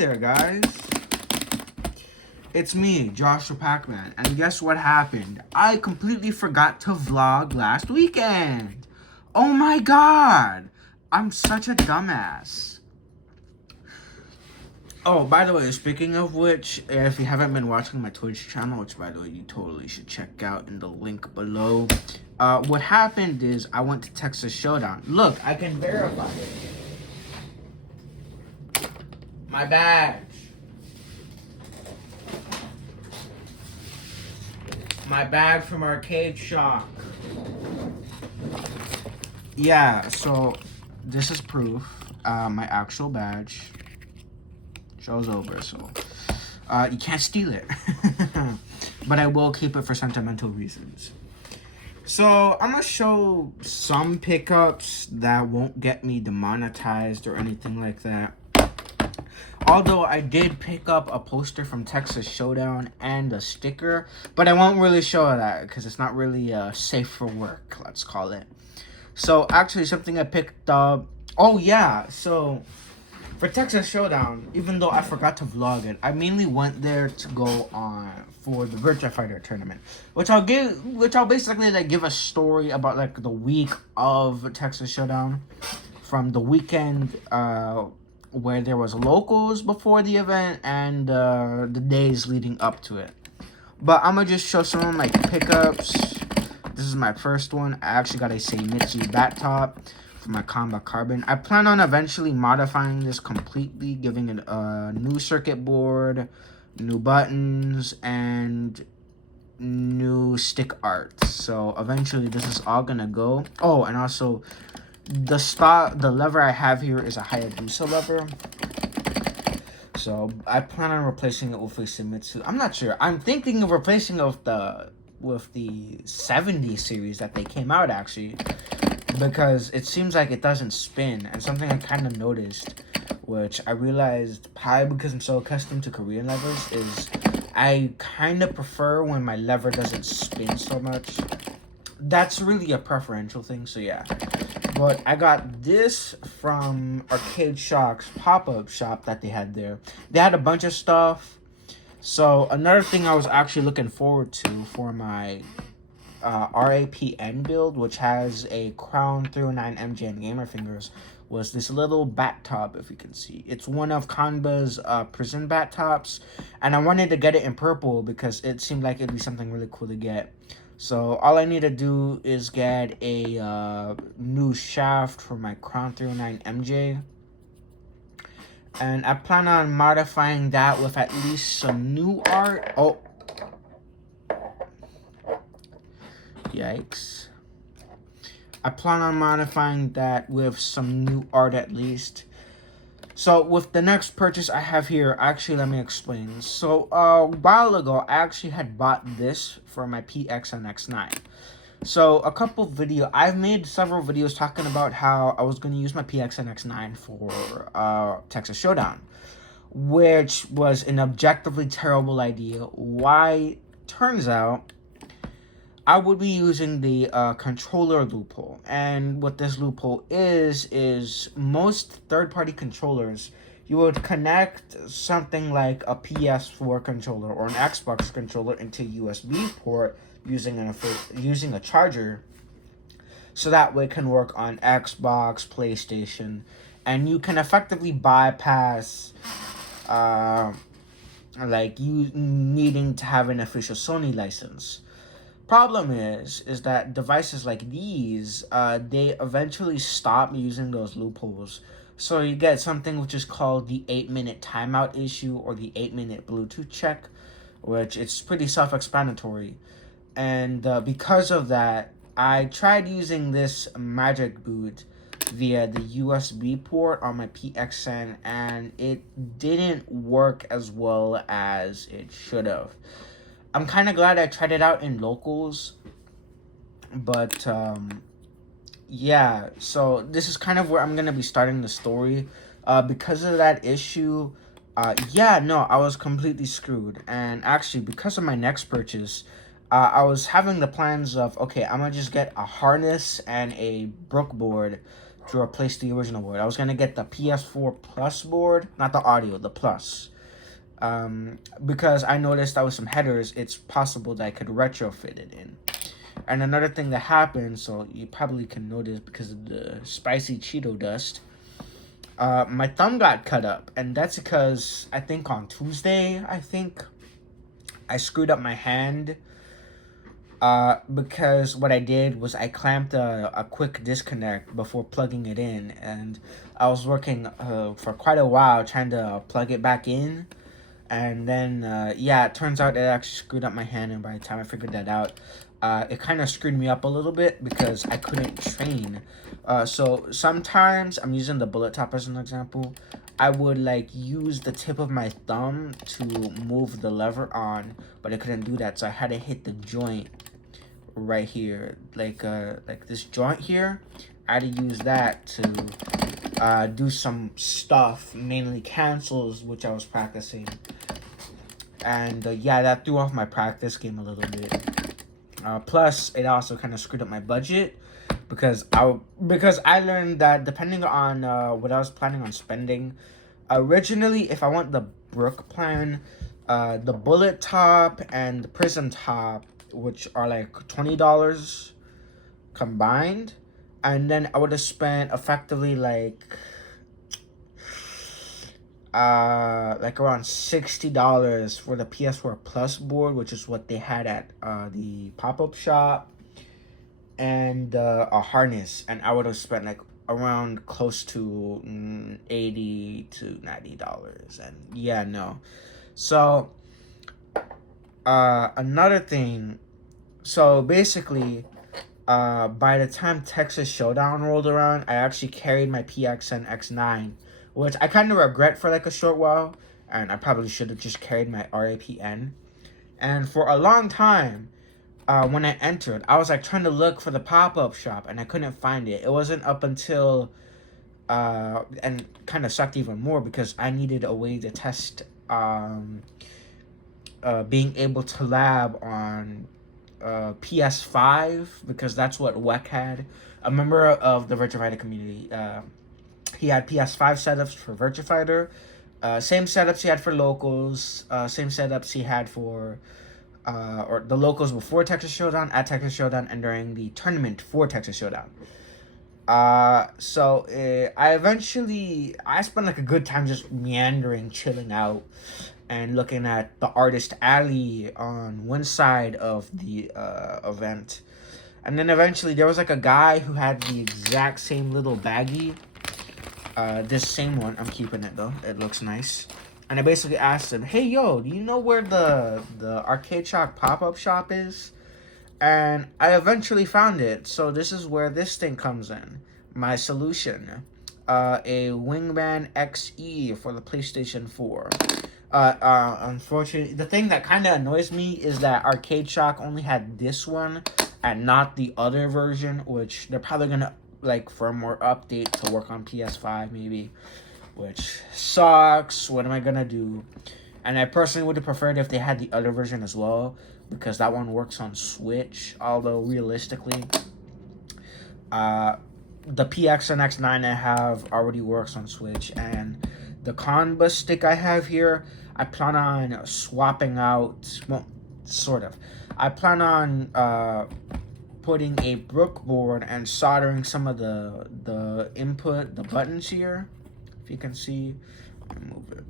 there, guys. It's me, joshaupacman, and guess what happened? I completely forgot to vlog last weekend. Oh my god! I'm such a dumbass. Oh, by the way, speaking of which, if you haven't been watching my Twitch channel, which by the way you totally should check out in the link below, what happened is I went to Texas Showdown. Look, I can verify it. My badge. My bag from Arcade Shock. Yeah, so this is proof. My actual badge. Show's over, so you can't steal it. But I will keep it for sentimental reasons. So I'm gonna show some pickups that won't get me demonetized or anything like that. Although I did pick up a poster from Texas Showdown and a sticker, but I won't really show that because it's not really safe for work, let's call it. So actually something I picked up, oh yeah, so for Texas Showdown, even though I forgot to vlog it, I mainly went there to go on for the Virtua Fighter tournament, which I'll basically like give a story about like the week of Texas Showdown, from the weekend where there was locals before the event and the days leading up to it. But I'm gonna just show some of my pickups. This is my first one. I actually got a Seimitsu bat top for my Combat Carbon. I plan on eventually modifying this completely, giving it a new circuit board, new buttons, and new stick art. So eventually this is all gonna go. Oh, and also the lever I have here is a Hayabusa lever. So I plan on replacing it with a Seimitsu. I'm not sure. I'm thinking of replacing it with the 70 series that they came out actually, because it seems like it doesn't spin. And something I kind of noticed, which I realized probably because I'm so accustomed to Korean levers, is I kind of prefer when my lever doesn't spin so much. That's really a preferential thing, so yeah. But I got this from Arcade Shock's pop-up shop that they had there. They had a bunch of stuff. So another thing I was actually looking forward to for my RAPN build, which has a Crown 309 MGN Gamer Fingers, was this little bat top, if you can see. It's one of Kanba's prison bat tops, and I wanted to get it in purple because it seemed like it'd be something really cool to get. So all I need to do is get a new shaft for my Crown 309 MJ. And I plan on modifying that with at least some new art. Oh. Yikes. I plan on modifying that with some new art at least. So with the next purchase I have here, actually let me explain. So a while ago, I actually had bought this for my PXNX9. So I've made several videos talking about how I was going to use my PXNX9 for Texas Showdown, which was an objectively terrible idea. Why? Turns out I would be using the controller loophole. And what this loophole is most third-party controllers, you would connect something like a PS4 controller or an Xbox controller into a USB port using a charger, so that way it can work on Xbox, PlayStation, and you can effectively bypass like you needing to have an official Sony license. Problem is that devices like these, they eventually stop using those loopholes. So you get something which is called the 8-minute timeout issue or the 8-minute Bluetooth check, which it's pretty self-explanatory. And because of that, I tried using this Magic Boot via the USB port on my PXN, and it didn't work as well as it should have. I'm kind of glad I tried it out in locals, but yeah, so this is kind of where I'm going to be starting the story. Because of that issue, I was completely screwed. And actually, because of my next purchase, I was having the plans of, okay, I'm going to just get a harness and a brook board to replace the original board. I was gonna get the PS4 Plus board, not the audio, the Plus. Because I noticed that with some headers, it's possible that I could retrofit it in. And another thing that happened, so you probably can notice because of the spicy Cheeto dust, my thumb got cut up. And that's because I think on Tuesday, I screwed up my hand. Because what I did was I clamped a quick disconnect before plugging it in. And I was working for quite a while trying to plug it back in. And then, it turns out it actually screwed up my hand, and by the time I figured that out, it kind of screwed me up a little bit because I couldn't train. So sometimes, I'm using the bullet top as an example, I would, use the tip of my thumb to move the lever on, but I couldn't do that, so I had to hit the joint right here, like this joint here. I had to use that to do some stuff, mainly cancels, which I was practicing. And that threw off my practice game a little bit. Plus, it also kind of screwed up my budget because I learned that depending on what I was planning on spending, originally, if I want the Brook plan, the bullet top and the prism top, which are like $20 combined, and then I would have spent effectively around $60 for the PS4 Plus board, which is what they had at the pop-up shop, and a harness, and I would have spent around close to $80 to $90. And so another thing, so basically, by the time Texas Showdown rolled around, I actually carried my PXN X9, which I kind of regret for a short while, and I probably should have just carried my RAPN. And for a long time, when I entered, I was trying to look for the pop-up shop, and I couldn't find it. It wasn't up until, and kind of sucked even more because I needed a way to test being able to lab on PS5, because that's what WEC had. A member of the Virtua Fighter community, he had PS5 setups for Virtua Fighter, same setups he had for locals, same setups he had for or the locals before Texas Showdown, at Texas Showdown, and during the tournament for Texas Showdown. So I spent a good time just meandering, chilling out, and looking at the artist alley on one side of the event. And then eventually there was a guy who had the exact same little baggie. This same one, I'm keeping it though, it looks nice. And I basically asked him, hey yo, do you know where the Arcade Shock pop-up shop is? And I eventually found it. So this is where this thing comes in. My solution. A Wingman XE for the PlayStation 4. Unfortunately, the thing that kind of annoys me is that Arcade Shock only had this one and not the other version, which they're probably gonna firmware update to work on PS5 maybe, which sucks. What am I gonna do? And I personally would have preferred if they had the other version as well, because that one works on Switch, although realistically, the PXN X9 I have already works on Switch, and the CON bus stick I have here, I plan on swapping out, well, sort of. I plan on putting a Brook board and soldering some of the input, the buttons here, if you can see. Let me move it.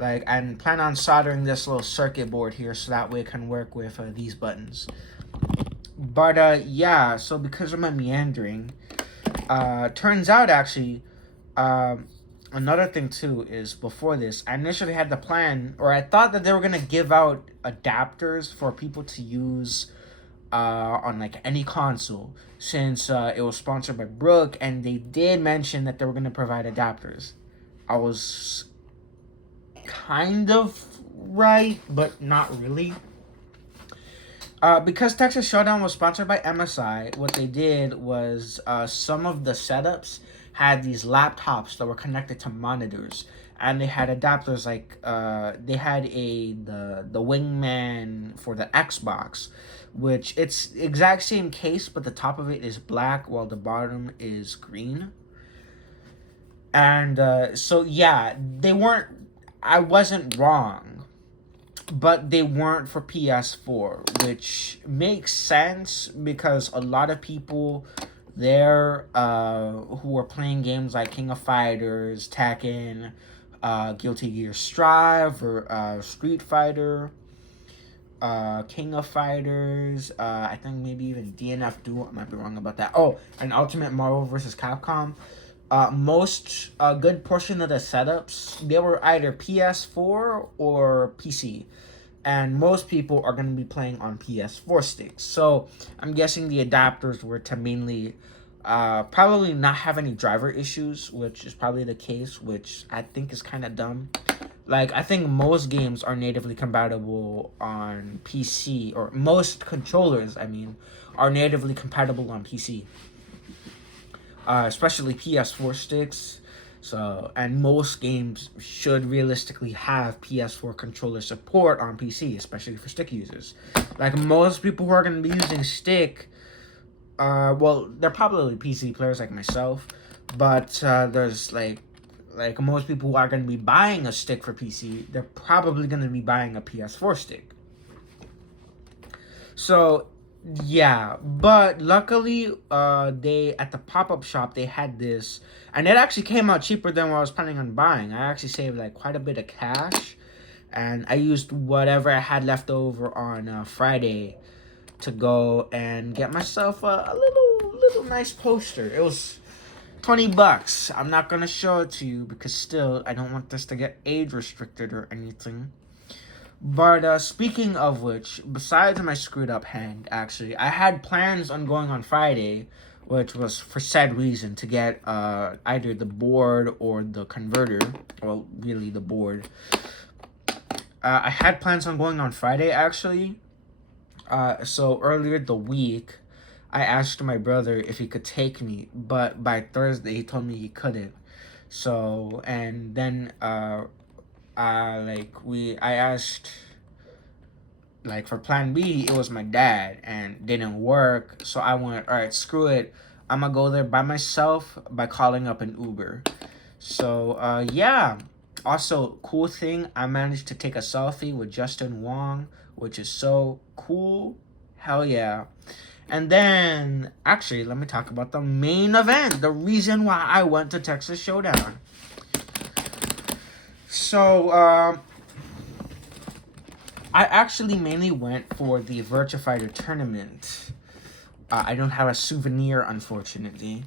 I plan on soldering this little circuit board here so that way it can work with these buttons. But so because of my meandering, turns out actually, another thing too is before this, I initially had the plan, or I thought that they were gonna give out adapters for people to use on any console, since it was sponsored by Brook, and they did mention that they were gonna provide adapters. I was kind of right, but not really. Because Texas Showdown was sponsored by MSI, what they did was some of the setups had these laptops that were connected to monitors, and they had adapters they had the Wingman for the Xbox, which it's exact same case, but the top of it is black while the bottom is green. And so yeah, they weren't. I wasn't wrong, but they weren't for PS4, which makes sense because a lot of people there who were playing games like King of Fighters, Tekken, Guilty Gear Strive, or Street Fighter, King of Fighters, I think maybe even DNF Duel. I might be wrong about that. Oh, and Ultimate Marvel vs. Capcom. Most a good portion of the setups, they were either PS4 or PC, and most people are going to be playing on PS4 sticks. So I'm guessing the adapters were to mainly probably not have any driver issues, which is probably the case, which I think is kind of dumb. Like, I think most games are natively compatible on PC, or most controllers, I mean, are natively compatible on PC, especially PS4 sticks. So, and most games should realistically have PS4 controller support on PC, especially for stick users. Like, most people who are going to be using stick, well, they're probably PC players like myself, but there's like most people who are going to be buying a stick for PC, they're probably going to be buying a PS4 stick. So yeah, but luckily, they at the pop up shop they had this, and it actually came out cheaper than what I was planning on buying. I actually saved like quite a bit of cash, and I used whatever I had left over on Friday to go and get myself a little nice poster. It was $20. I'm not gonna show it to you because still I don't want this to get age restricted or anything. But speaking of which, besides my screwed up hand, actually, I had plans on going on Friday, which was for said reason to get either the board or the converter. Well, really the board. I had plans on going on Friday actually. So earlier the week, I asked my brother if he could take me, but by Thursday he told me he couldn't. So and then I asked, like, for plan B, it was my dad and didn't work. So I went, all right, screw it. I'm gonna go there by myself by calling up an Uber. So yeah. Also, cool thing, I managed to take a selfie with Justin Wong, which is so cool. Hell yeah. And then, actually, let me talk about the main event, the reason why I went to Texas Showdown. So, I actually mainly went for the Virtua Fighter tournament. I don't have a souvenir, unfortunately.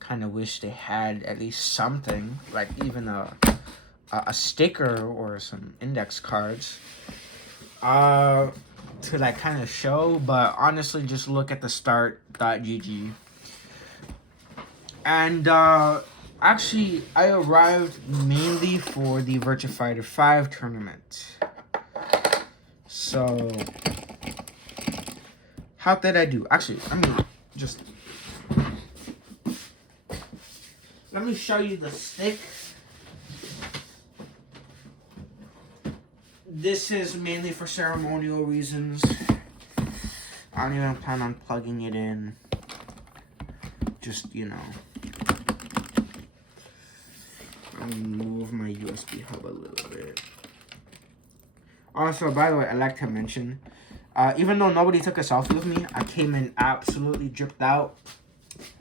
Kind of wish they had at least something, like even a sticker or some index cards, to like kind of show. But honestly, just look at the start.gg. And actually, I arrived mainly for the Virtua Fighter 5 tournament. So, how did I do? Actually, let me show you the stick. This is mainly for ceremonial reasons. I don't even plan on plugging it in. Just, I'll move my USB hub a little bit. Also, by the way, I'd like to mention, even though nobody took a selfie with me, I came in absolutely dripped out.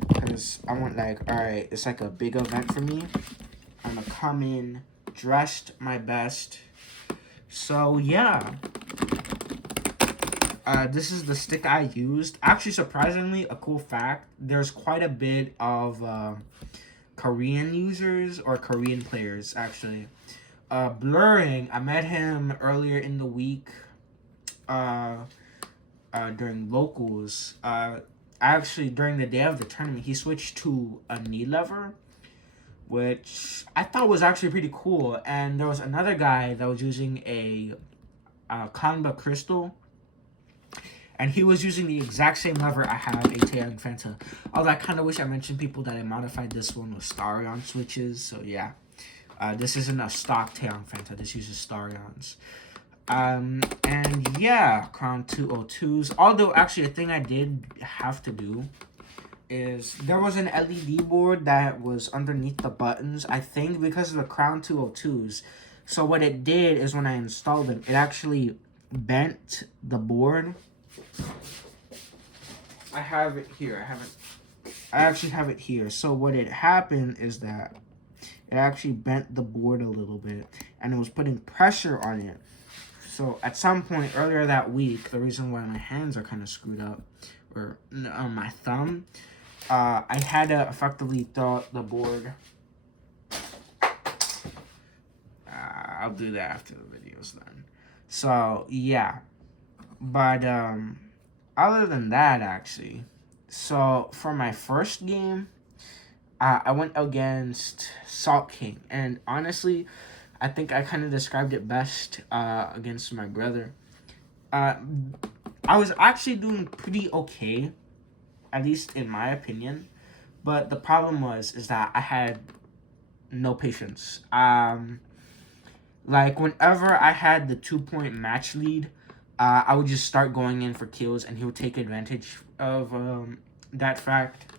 Because I went like, alright, it's like a big event for me. I'm gonna come in dressed my best. So, yeah. This is the stick I used. Actually, surprisingly, a cool fact, there's quite a bit of Korean users or Korean players, actually. Blurring, I met him earlier in the week during locals. Actually, during the day of the tournament, he switched to a knee lever, which I thought was actually pretty cool. And there was another guy that was using a Kanba Crystal, and he was using the exact same lever I have, a Taeyang Fanta. Although I kind of wish I mentioned people that I modified this one with Starion switches, so yeah. This isn't a stock Taeyang Fanta, this uses Starions. And yeah, Crown 202s. Although, actually, a thing I did have to do is there was an LED board that was underneath the buttons, I think because of the Crown 202s. So what it did is when I installed them, it actually bent the board. I have it here. I actually have it here. So what had happened is that it actually bent the board a little bit, and it was putting pressure on it. So at some point earlier that week, the reason why my hands are kind of screwed up, or on my thumb, I had to effectively throw out the board. I'll do that after the video's done. So yeah, but other than that, actually, so for my first game, I went against Salt King, and honestly, I think I kind of described it best against my brother. I was actually doing pretty okay, at least in my opinion. But the problem is that I had no patience. Like whenever I had the 2-point match lead, I would just start going in for kills, and he would take advantage of that fact.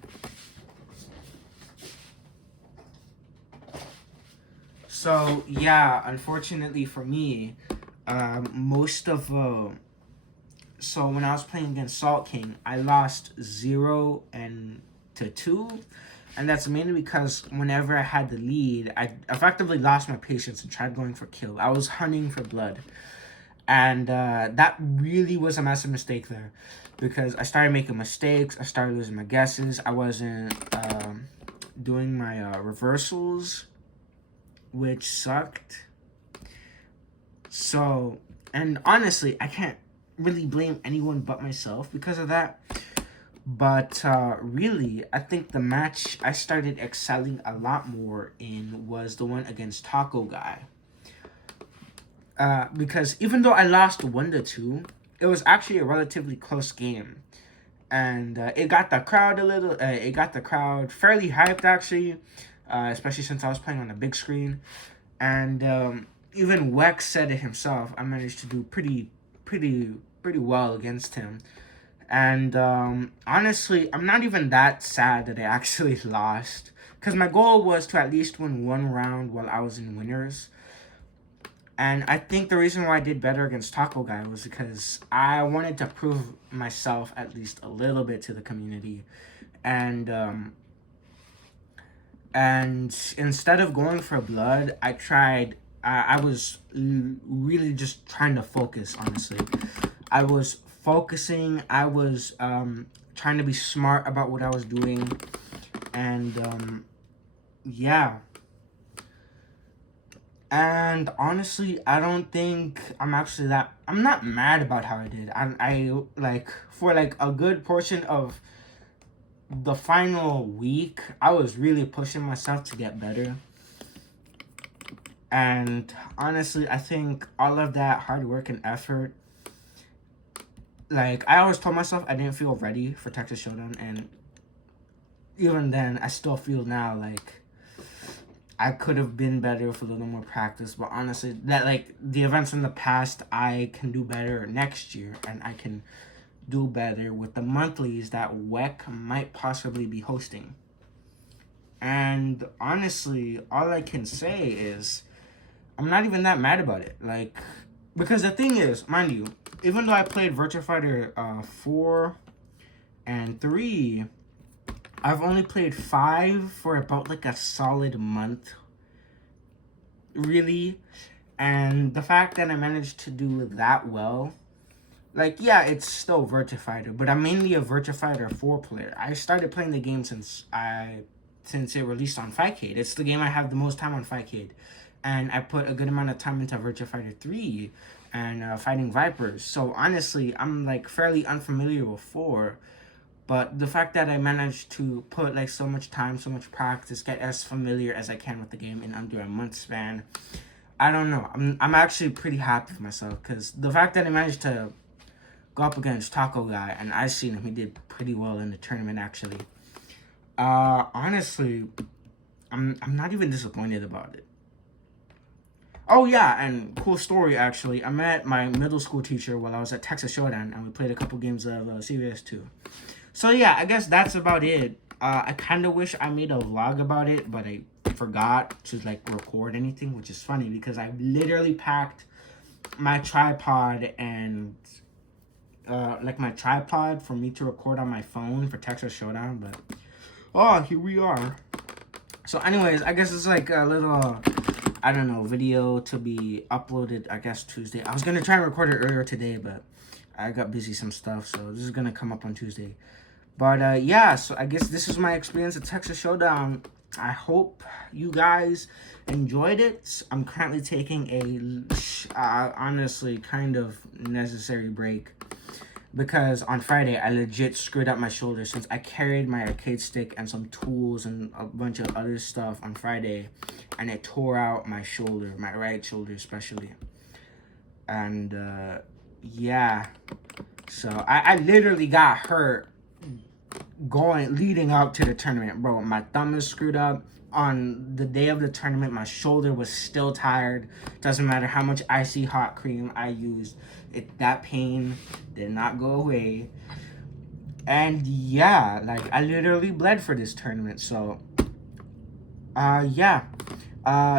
So yeah, unfortunately for me, most of so when I was playing against Salt King, I lost 0-2, and that's mainly because whenever I had the lead, I effectively lost my patience and tried going for kill. I was hunting for blood, and that really was a massive mistake there, because I started making mistakes. I started losing my guesses. I wasn't doing my reversals, which sucked. So, and honestly, I can't really blame anyone but myself because of that. But really, I think the match I started excelling a lot more in was the one against Taco Guy. Because even though I lost 1-2, it was actually a relatively close game. And it got the crowd it got the crowd fairly hyped, actually, especially since I was playing on a big screen. And even Wex said it himself. I managed to do pretty well against him. And honestly, I'm not even that sad that I actually lost, because my goal was to at least win one round while I was in winners. And I think the reason why I did better against Taco Guy was because I wanted to prove myself at least a little bit to the community. And instead of going for blood, I was really just trying to focus, honestly. I was focusing. I was trying to be smart about what I was doing. And yeah. And honestly, I don't think I'm not mad about how I did. I like, for like a good portion of the final week, I was really pushing myself to get better. And honestly, I think all of that hard work and effort, like, I always told myself I didn't feel ready for Texas Showdown, and even then, I still feel now like I could have been better with a little more practice. But honestly, that, like, the events in the past, I can do better next year, and I can do better with the monthlies that WEC might possibly be hosting. And honestly, all I can say is I'm not even that mad about it. Like, because the thing is, mind you, even though I played Virtua Fighter 4 and 3, I've only played 5 for about like a solid month, really. And the fact that I managed to do that well, like, yeah, it's still Virtua Fighter, but I'm mainly a Virtua Fighter 4 player. I started playing the game since it released on Fightcade. It's the game I have the most time on Fightcade. And I put a good amount of time into Virtua Fighter 3 and fighting Vipers. So honestly, I'm like fairly unfamiliar with 4. But the fact that I managed to put like so much time, so much practice, get as familiar as I can with the game in under a month span, I don't know. I'm actually pretty happy with myself, because the fact that I managed to go up against Taco Guy, and I seen him, he did pretty well in the tournament, actually. Honestly, I'm not even disappointed about it. Oh yeah, and cool story, actually. I met my middle school teacher while I was at Texas Showdown, and we played a couple games of CVS 2. So yeah, I guess that's about it. I kind of wish I made a vlog about it, but I forgot to like record anything, which is funny because I literally packed my tripod and like my tripod for me to record on my phone for Texas Showdown, but oh, here we are. So anyways, I guess it's like a little, I don't know, video to be uploaded, I guess, Tuesday. I was going to try and record it earlier today, but I got busy some stuff, so this is going to come up on Tuesday. But yeah, so I guess this is my experience at Texas Showdown. I hope you guys enjoyed it. I'm currently taking a, honestly, kind of necessary break. Because on Friday, I legit screwed up my shoulder since I carried my arcade stick and some tools and a bunch of other stuff on Friday. And it tore out my shoulder, my right shoulder especially. And yeah, so I literally got hurt leading up to the tournament, bro. My thumb is screwed up. On the day of the tournament, my shoulder was still tired. Doesn't matter how much icy hot cream I used. That pain did not go away. And yeah, like I literally bled for this tournament. So yeah.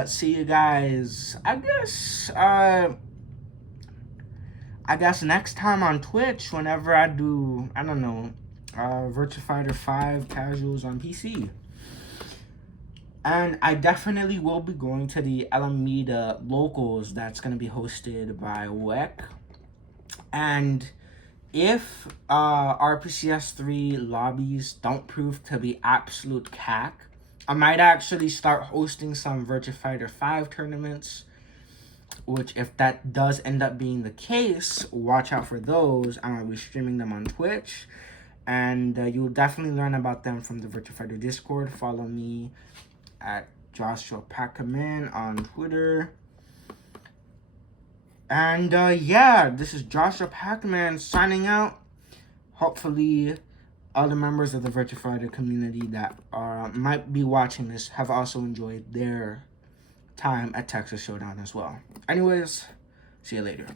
See you guys. I guess next time on Twitch whenever I do, I don't know, Virtua Fighter 5 casuals on PC. And I definitely will be going to the Alameda locals that's going to be hosted by WEC. And if RPCS 3 lobbies don't prove to be absolute cack, I might actually start hosting some Virtua Fighter 5 tournaments. Which, if that does end up being the case, watch out for those. I'm going to be streaming them on Twitch. And you'll definitely learn about them from the Virtua Fighter Discord. Follow me at joshaupacman on Twitter. And yeah, this is joshaupacman signing out. Hopefully, other members of the Virtua Fighter community that might be watching this have also enjoyed their time at Texas Showdown as well. Anyways, see you later.